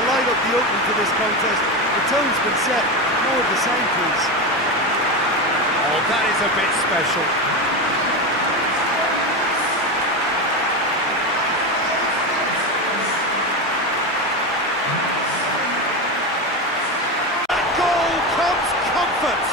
to light up the opening to this contest. The tone's been set. More of the same, please. Oh, that is a bit special. That goal comes comfort.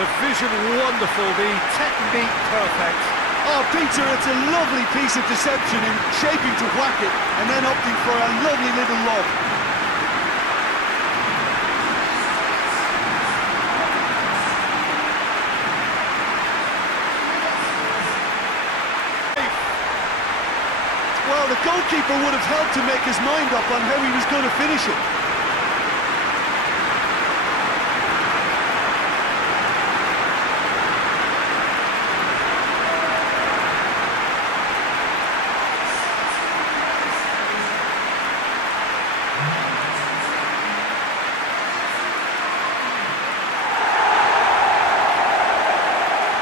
The vision wonderful, the technique perfect. Oh, Peter, it's a lovely piece of deception in shaping to whack it and then opting for a lovely little lob. Well, the goalkeeper would have helped to make his mind up on how he was going to finish it.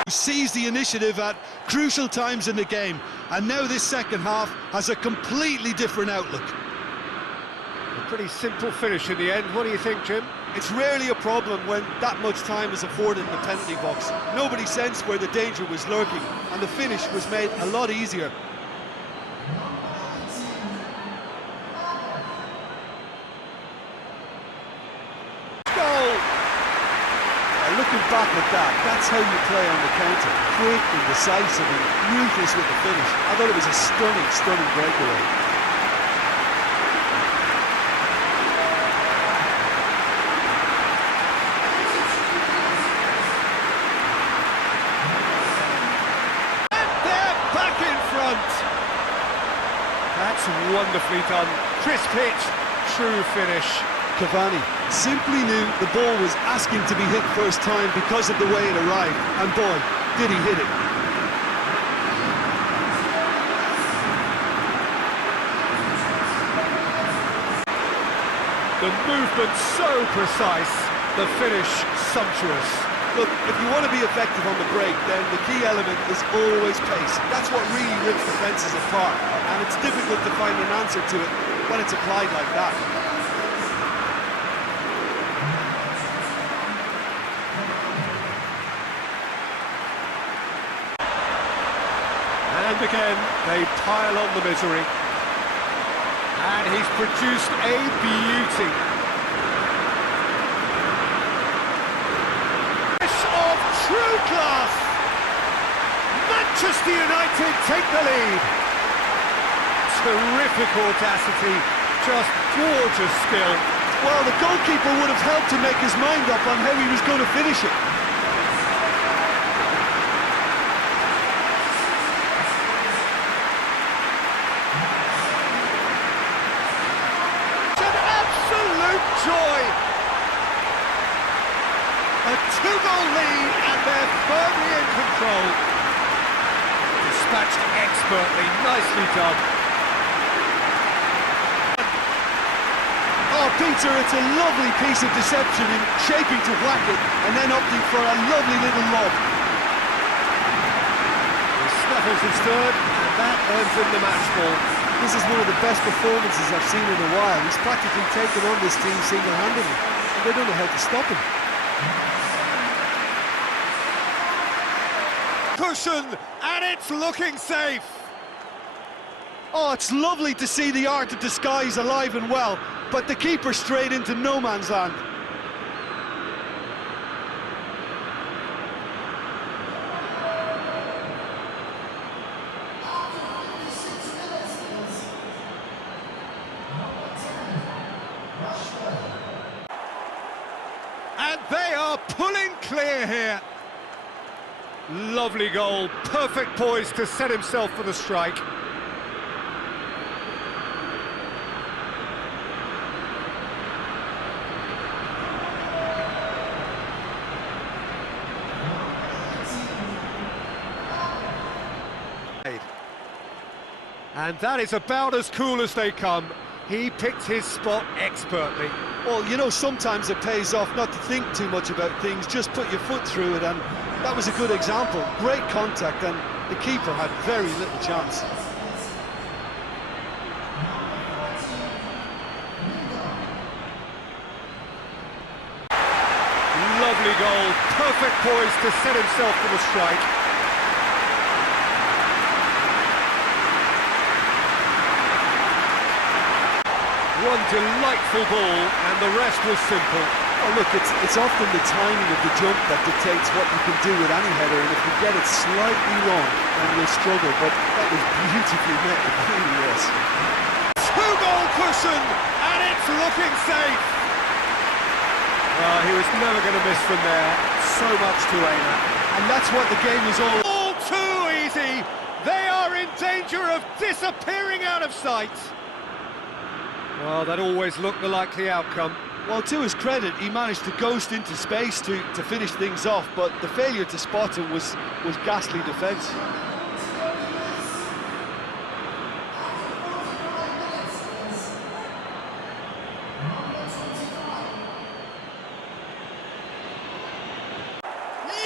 Seized the initiative at crucial times in the game, and now this second half has a completely different outlook. A pretty simple finish in the end. What do you think, Jim? It's rarely a problem when that much time is afforded in the penalty box. Nobody sensed where the danger was lurking, and the finish was made a lot easier. Looking back at that, that's how you play on the counter. Quick and decisive and ruthless with the finish. I thought it was a stunning, stunning breakaway. And they're back in front. That's wonderfully done. Crisp hit, true finish. Cavani simply knew the ball was asking to be hit first time because of the way it arrived, and boy, did he hit it. The movement so precise, the finish sumptuous. Look, if you want to be effective on the break, then the key element is always pace. That's what really rips defences apart, and it's difficult to find an answer to it when it's applied like that. And again, they pile on the misery. And he's produced a beauty. Finish of true class. Manchester United take the lead. Terrific audacity, just gorgeous skill. Well, the goalkeeper would have helped to make his mind up on how he was going to finish it. Joy! A two-goal lead and they're firmly in control. Dispatched expertly, nicely done. Oh, Peter, it's a lovely piece of deception in shaping to whack it and then opting for a lovely little lob. He snuffles his third and that earns him the match ball. This is one of the best performances I've seen in a while. He's practically taken on this team single-handedly. They don't know how to stop him. Cushion, and it's looking safe. Oh, it's lovely to see the art of disguise alive and well, but the keeper straight into no man's land. And they are pulling clear here. Lovely goal, perfect poise to set himself for the strike. And that is about as cool as they come. He picked his spot expertly. Well, you know, sometimes it pays off not to think too much about things, just put your foot through it, and that was a good example. Great contact, and the keeper had very little chance. lovely goal, perfect poise to set himself for the strike. One delightful ball, and the rest was simple. Oh, look, it's often the timing of the jump that dictates what you can do with any header, and if you get it slightly wrong, then you'll struggle, but that was beautifully met, it really was. Two-goal cushion, and it's looking safe. He was never going to miss from there. So much to aim at. And that's what the game is all too easy. They are in danger of disappearing out of sight. Well, that always looked the likely outcome. Well, to his credit, he managed to ghost into space to finish things off, but the failure to spot him was ghastly defence.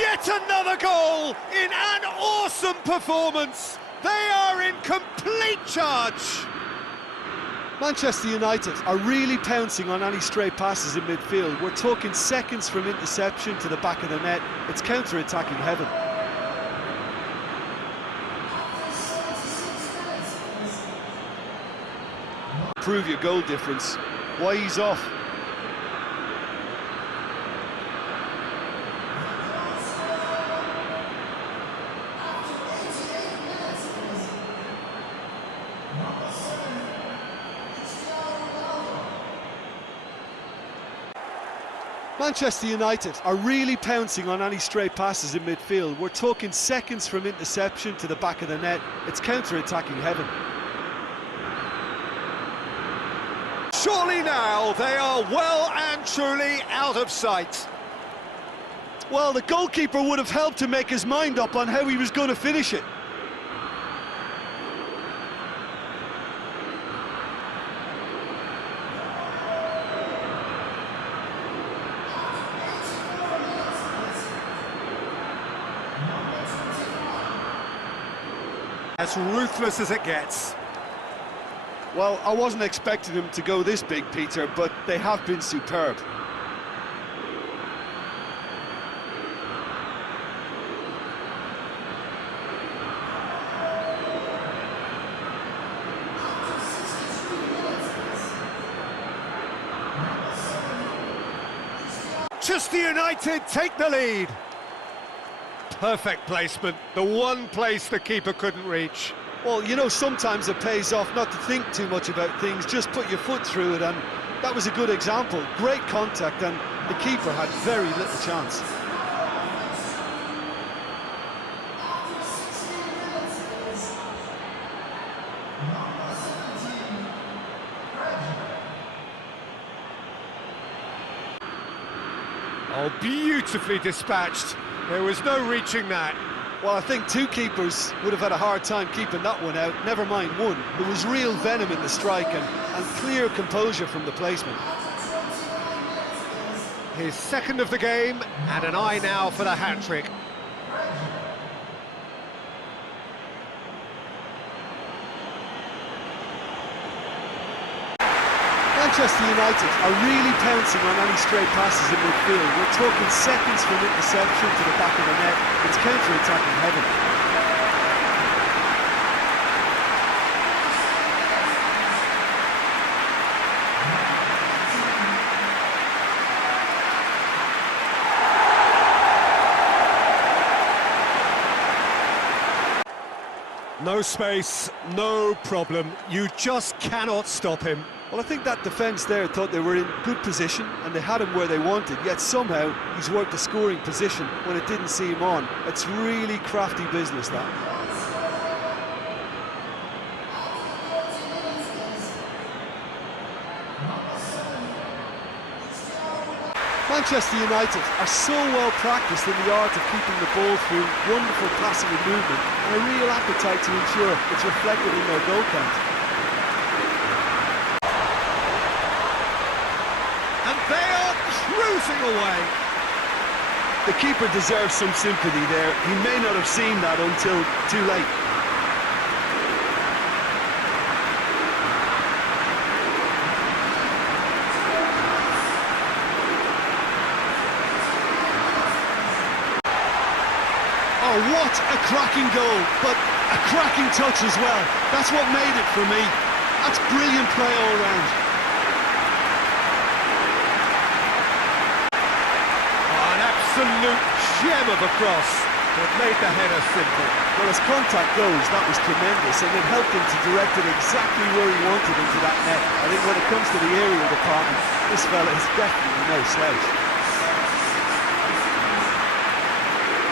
Yet another goal in an awesome performance. They are in complete charge. Manchester United are really pouncing on any stray passes in midfield. We're talking seconds from interception to the back of the net. It's counter-attacking heaven. Prove your goal difference. Why he's off? Manchester United are really pouncing on any stray passes in midfield. We're talking seconds from interception to the back of the net. It's counter-attacking heaven. Surely now they are well and truly out of sight. Well, the goalkeeper would have helped to make his mind up on how he was going to finish it. As ruthless as it gets. Well, I wasn't expecting them to go this big, Peter, but they have been superb. Manchester United take the lead. Perfect placement, the one place the keeper couldn't reach. Well, you know, sometimes it pays off not to think too much about things, just put your foot through it, and that was a good example. Great contact, and the keeper had very little chance. Oh, beautifully dispatched. There was no reaching that. Well, I think two keepers would have had a hard time keeping that one out, never mind one. There was real venom in the strike and clear composure from the placement. His second of the game, and an eye now for the hat-trick. Manchester United are really pouncing on any stray passes in midfield. We're talking seconds from interception to the back of the net. It's counter-attacking heaven. No space, no problem. You just cannot stop him. Well, I think that defence there thought they were in good position and they had him where they wanted, yet somehow he's worked a scoring position when it didn't see him on. It's really crafty business, that. Manchester United are so well practiced in the art of keeping the ball through, wonderful passing and movement, and a real appetite to ensure it's reflected in their goal count. And they are cruising away. The keeper deserves some sympathy there. He may not have seen that until too late. what a cracking goal, but a cracking touch as well. That's what made it for me. That's brilliant play all round. Oh, an absolute gem of a cross that made the header simple. Well, as contact goes, that was tremendous, and it helped him to direct it exactly where he wanted into that net. I think when it comes to the aerial department, this fella is definitely no slouch.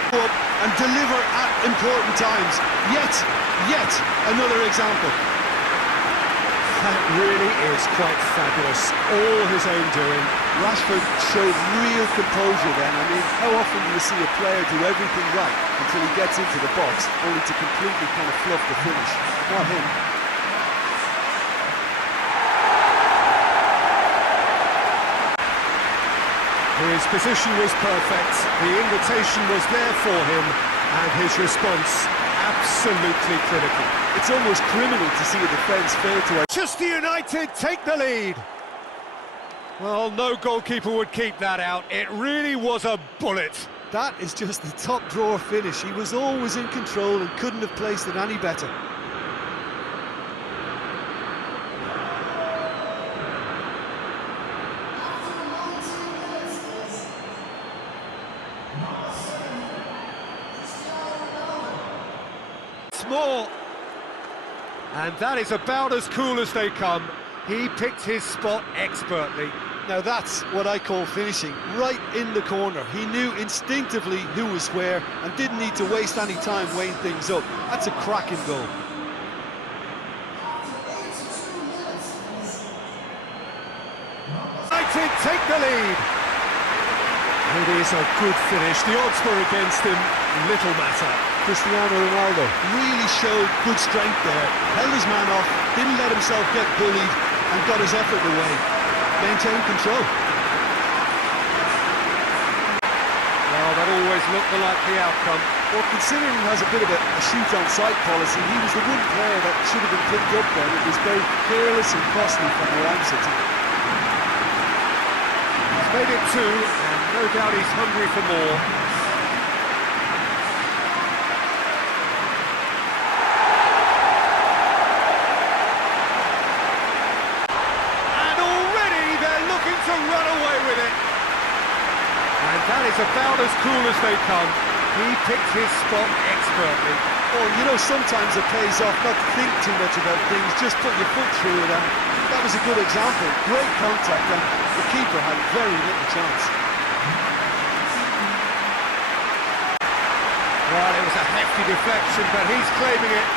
Go up and deliver at important times. Yet another example. That really is quite fabulous. All his own doing. Rashford showed real composure then. I mean, how often do you see a player do everything right until he gets into the box, only to completely kind of fluff the finish? Not him. His position was perfect, the invitation was there for him, and his response absolutely critical. It's almost criminal to see a defence fail to... Manchester United take the lead. Well, no goalkeeper would keep that out. It really was a bullet. That is just the top drawer finish. He was always in control and couldn't have placed it any better. More, and that is about as cool as they come. He picked his spot expertly. Now that's what I call finishing, right in the corner. He knew instinctively who was where and didn't need to waste any time weighing things up. That's a cracking goal. United take the lead. It is a good finish. The odds were against him, little matter. Cristiano Ronaldo really showed good strength there, held his man off, didn't let himself get bullied and got his effort away, maintained control. Well, that always looked the likely outcome. Well, considering he has a bit of a shoot-on-sight policy, he was the one player that should have been picked up then. It was very careless and costly from Milan City. He's made it two, and no doubt he's hungry for more. To run away with it, and that is about as cool as they come. He picked his spot expertly. Well, you know, sometimes it pays off not to think too much about things, just put your foot through it, and that was a good example. Great contact, and the keeper had very little chance. Well, it was a hefty deflection, but he's claiming it.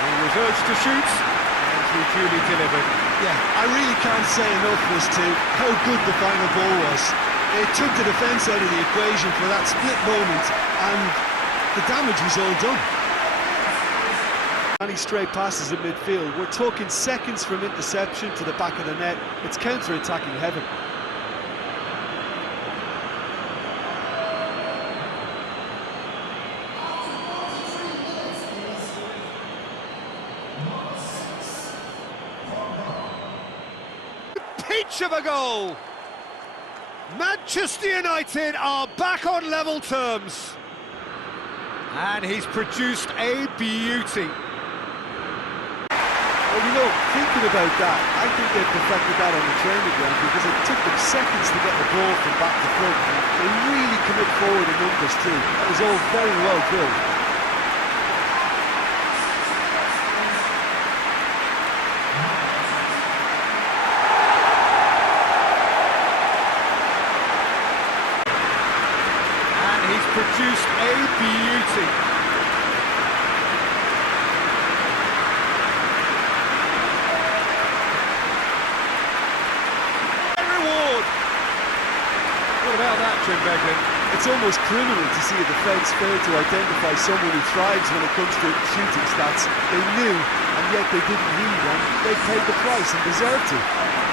He was urged to shoot, and he duly delivered. Yeah, I really can't say enough as to how good the final ball was. It took the defence out of the equation for that split moment, and the damage was all done. Any stray passes in midfield, we're talking seconds from interception to the back of the net. It's counter-attacking heaven. Peach of a goal! Manchester United are back on level terms. And he's produced a beauty. Well, you know, thinking about that, I think they perfected that on the training ground because it took them seconds to get the ball from back to front. They really commit forward in numbers too. That was all very well built. Produced a beauty. And reward. What about that, Jim Beglin? It's almost criminal to see a defence fail to identify someone who thrives when it comes to shooting stats. They knew, and yet they didn't heed, and they paid the price and deserved to.